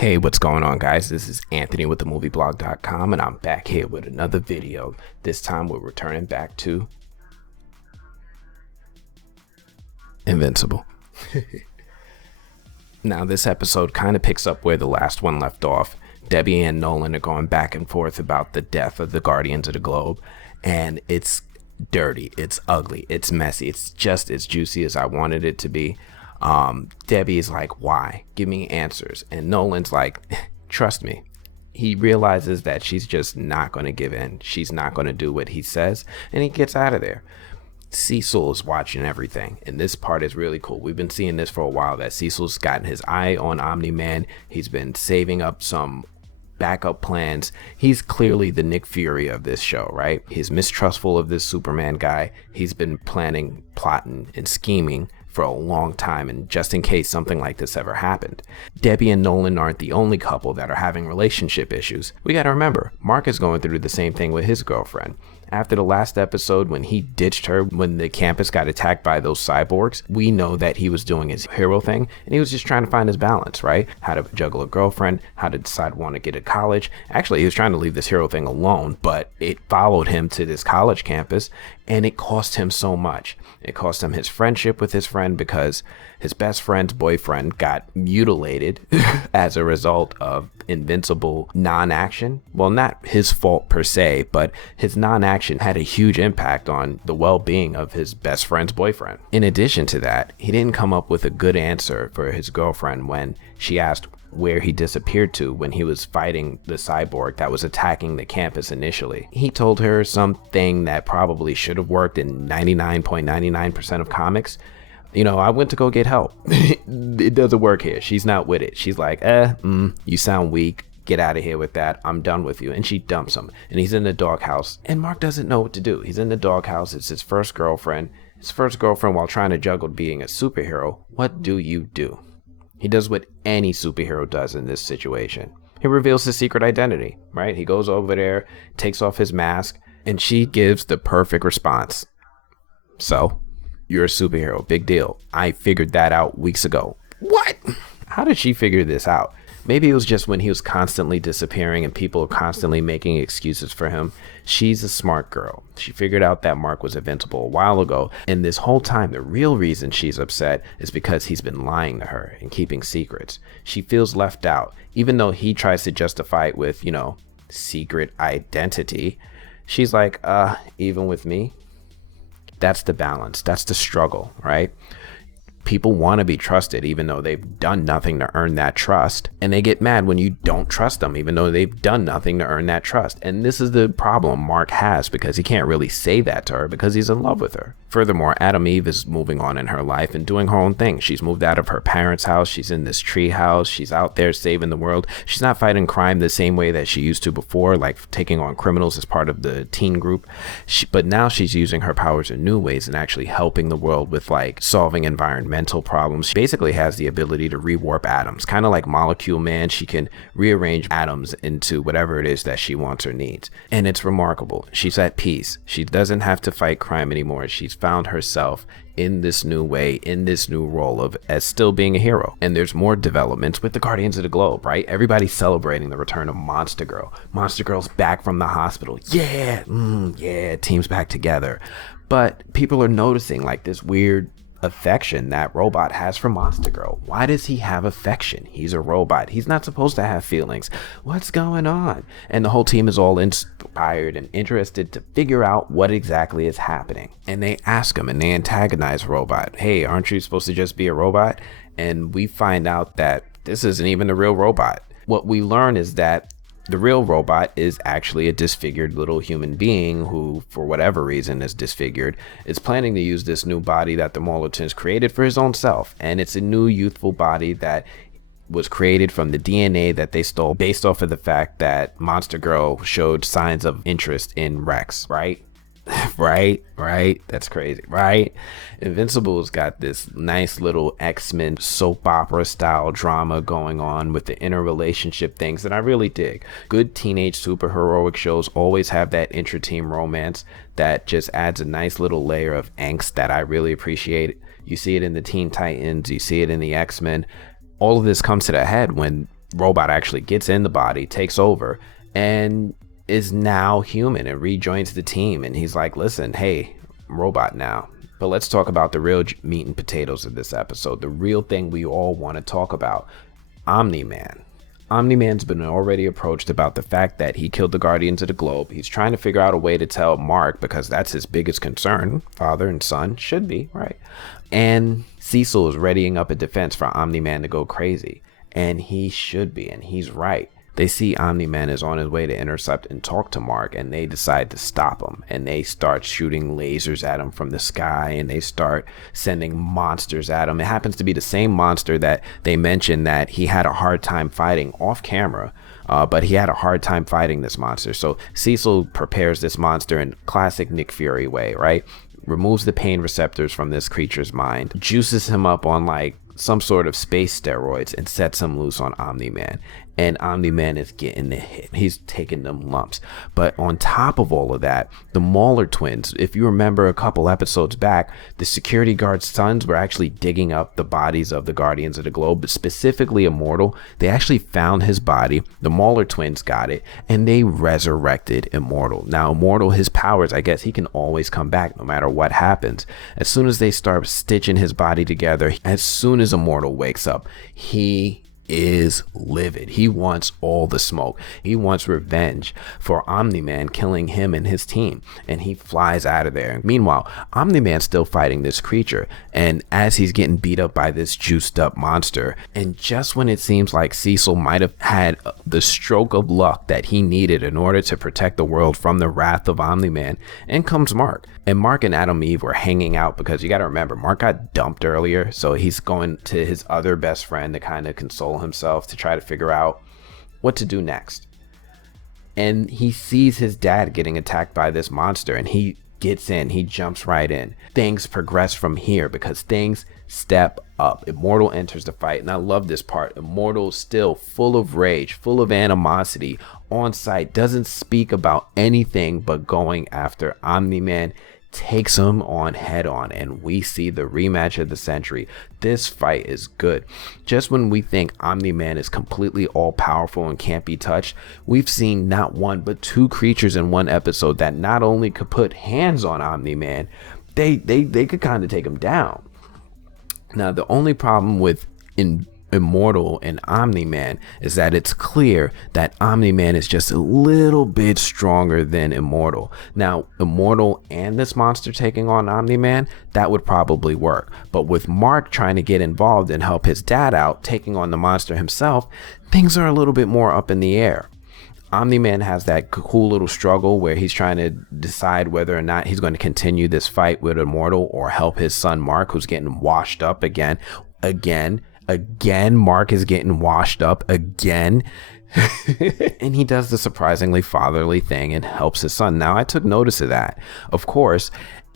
Hey, what's going on, guys? This is Anthony with themovieblog.com, and I'm back here with another video. This time we're returning back to Invincible. Now, this episode kind of picks up where the last one left off. Debbie and Nolan are going back and forth about the death of the Guardians of the Globe, and it's dirty, it's ugly, it's messy, it's just as juicy as I wanted it to be. Debbie is like, why? Give me answers. And Nolan's like, trust me. He realizes that she's just not going to give in. She's not going to do what he says, and he gets out of there. Cecil is watching everything, and this part is really cool. We've been seeing this for a while, that Cecil's gotten his eye on Omni Man. He's been saving up some backup plans. He's clearly the Nick Fury of this show, right? He's mistrustful of this Superman guy. He's been planning, plotting, and scheming for a long time, and just in case something like this ever happened. Debbie and Nolan aren't the only couple that are having relationship issues. We gotta remember, Mark is going through the same thing with his girlfriend. After the last episode, when he ditched her when the campus got attacked by those cyborgs, we know that he was doing his hero thing, and he was just trying to find his balance, right? How to juggle a girlfriend, how to decide want to get to college. Actually, he was trying to leave this hero thing alone, but it followed him to this college campus, and it cost him so much. It cost him his friendship with his friend, because his best friend's boyfriend got mutilated as a result of Invincible non-action. Well, not his fault per se, but his non-action had a huge impact on the well-being of his best friend's boyfriend. In addition to that, he didn't come up with a good answer for his girlfriend when she asked where he disappeared to when he was fighting the cyborg that was attacking the campus initially. He told her something that probably should have worked in 99.99% of comics. You know, I went to go get help. It doesn't work here. She's not with it. She's like, you sound weak. Get out of here with that. I'm done with you. And she dumps him. And he's in the doghouse. And Mark doesn't know what to do. He's in the doghouse. It's his first girlfriend. His first girlfriend while trying to juggle being a superhero. What do you do? He does what any superhero does in this situation. He reveals his secret identity, right? He goes over there, takes off his mask, and she gives the perfect response. So, you're a superhero. Big deal. I figured that out weeks ago. What? How did she figure this out? Maybe it was just when he was constantly disappearing and people are constantly making excuses for him. She's a smart girl. She figured out that Mark was invincible a while ago. And this whole time, the real reason she's upset is because he's been lying to her and keeping secrets. She feels left out, even though he tries to justify it with, secret identity. She's like, even with me? That's the balance. That's the struggle, right? People want to be trusted even though they've done nothing to earn that trust. And they get mad when you don't trust them even though they've done nothing to earn that trust. And this is the problem Mark has, because he can't really say that to her because he's in love with her. Furthermore, Adam Eve is moving on in her life and doing her own thing. She's moved out of her parents' house. She's in this tree house. She's out there saving the world. She's not fighting crime the same way that she used to before, like taking on criminals as part of the teen group. But now she's using her powers in new ways and actually helping the world with like solving environmental problems. She basically has the ability to rewarp atoms, kind of like Molecule Man. She can rearrange atoms into whatever it is that she wants or needs. And it's remarkable. She's at peace. She doesn't have to fight crime anymore. She's found herself in this new way, in this new role of as still being a hero. And there's more developments with the Guardians of the Globe, right? Everybody's celebrating the return of Monster Girl. Monster Girl's back from the hospital. Yeah, team's back together. But people are noticing like this weird affection that Robot has for Monster Girl. Why does he have affection? He's a robot. He's not supposed to have feelings. What's going on? And the whole team is all inspired and interested to figure out what exactly is happening. And they ask him and they antagonize Robot. Hey, aren't you supposed to just be a robot? And we find out that this isn't even the real robot. What we learn is that the real robot is actually a disfigured little human being who, for whatever reason, is disfigured, is planning to use this new body that the Mauler Twins created for his own self. And it's a new youthful body that was created from the DNA that they stole based off of the fact that Monster Girl showed signs of interest in Rex, right? right? That's crazy, right? Invincible's got this nice little X-Men soap opera style drama going on with the interrelationship things that I really dig. Good teenage superheroic shows always have that intra-team romance that just adds a nice little layer of angst that I really appreciate. You see it in the Teen Titans, you see it in the X-Men. All of this comes to the head when robot actually gets in the body, takes over, and is now human and rejoins the team. And he's like, listen, hey, I'm robot now. But let's talk about the real meat and potatoes of this episode. The real thing we all want to talk about. Omni Man. Omni Man's been already approached about the fact that he killed the Guardians of the Globe. He's trying to figure out a way to tell Mark, because that's his biggest concern. Father and son should be, right? And Cecil is readying up a defense for Omni Man to go crazy. And he should be, and he's right. They see Omni Man is on his way to intercept and talk to Mark, and they decide to stop him. And they start shooting lasers at him from the sky, and they start sending monsters at him. It happens to be the same monster that they mentioned that he had a hard time fighting off camera, but he had a hard time fighting this monster. So Cecil prepares this monster in classic Nick Fury way, right? Removes the pain receptors from this creature's mind, juices him up on like some sort of space steroids, and sets him loose on Omni Man. And Omni Man is getting the hit. He's taking them lumps. But on top of all of that, the Mauler Twins, if you remember a couple episodes back, the security guard's sons were actually digging up the bodies of the Guardians of the Globe, but specifically Immortal. They actually found his body. The Mauler Twins got it, and they resurrected Immortal. Now, Immortal, his powers, I guess he can always come back no matter what happens. As soon as they start stitching his body together, as soon as Immortal wakes up, he is livid. He wants all the smoke. He wants revenge for Omni Man killing him and his team, and he flies out of there. Meanwhile, Omni Man's still fighting this creature, and as he's getting beat up by this juiced up monster, and just when it seems like Cecil might have had the stroke of luck that he needed in order to protect the world from the wrath of Omni Man, in comes Mark. And Mark and Adam Eve were hanging out because you got to remember, Mark got dumped earlier, so he's going to his other best friend to kind of console himself, to try to figure out what to do next. And he sees his dad getting attacked by this monster, and he gets in, he jumps right in. Things progress from here because things step up. Immortal enters the fight, and I love this part. Immortal, still full of rage, full of animosity, on site, doesn't speak about anything but going after Omni Man, takes him on head on, and we see the rematch of the century. This fight is good. Just when we think Omni Man is completely all powerful and can't be touched, we've seen not one but two creatures in one episode that not only could put hands on Omni Man, they could kind of take him down. Now, the only problem with Immortal and Omni Man is that it's clear that Omni Man is just a little bit stronger than Immortal. Now, Immortal and this monster taking on Omni Man, that would probably work. But with Mark trying to get involved and help his dad out, taking on the monster himself, things are a little bit more up in the air. Omni Man has that cool little struggle where he's trying to decide whether or not he's going to continue this fight with Immortal or help his son Mark, who's getting washed up again. Mark is getting washed up again. And he does the surprisingly fatherly thing and helps his son. Now, I took notice of that. Of course,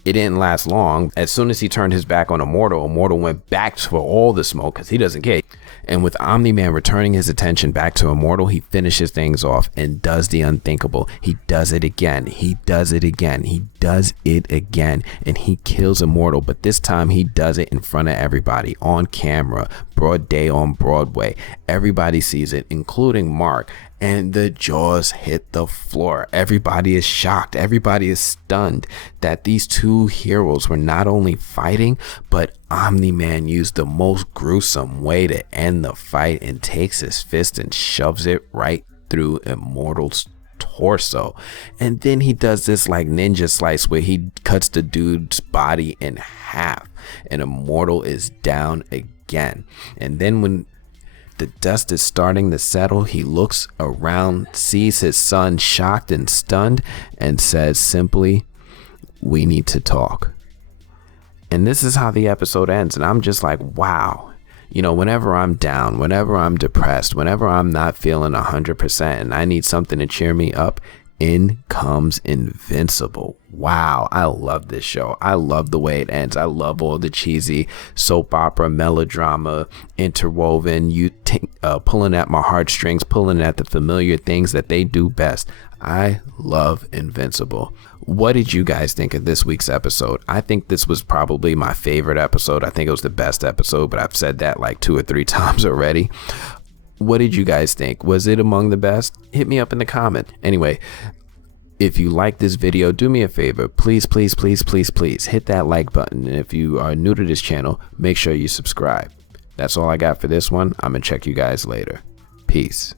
it didn't last long. As soon as he turned his back on Immortal went back for all the smoke because he doesn't care. And with Omni Man returning his attention back to Immortal, he finishes things off and does the unthinkable. He does it again. He does it again. He does it again. And he kills Immortal. But this time he does it in front of everybody, on camera, broad day on Broadway. Everybody sees it, including Mark. And the jaws hit the floor. Everybody is shocked. Everybody is stunned that these two heroes were not only fighting, but Omni Man used the most gruesome way to end the fight and takes his fist and shoves it right through Immortal's torso. And then he does this like ninja slice where he cuts the dude's body in half, and Immortal is down again. And then when the dust is starting to settle, he looks around, sees his son shocked and stunned, and says simply, "We need to talk." And this is how the episode ends. And I'm just like, wow. You know, whenever I'm down, whenever I'm depressed, whenever I'm not feeling 100% and I need something to cheer me up, in comes Invincible. Wow, I love this show. I love the way it ends. I love all the cheesy soap opera melodrama interwoven, pulling at my heartstrings, pulling at the familiar things that they do best. I love Invincible. What did you guys think of this week's episode? I think this was probably my favorite episode. I think it was the best episode, but I've said that like 2 or 3 times already. What did you guys think? Was it among the best? Hit me up in the comment. Anyway, if you like this video, do me a favor. Please hit that like button. And if you are new to this channel, make sure you subscribe. That's all I got for this one. I'm gonna check you guys later. Peace.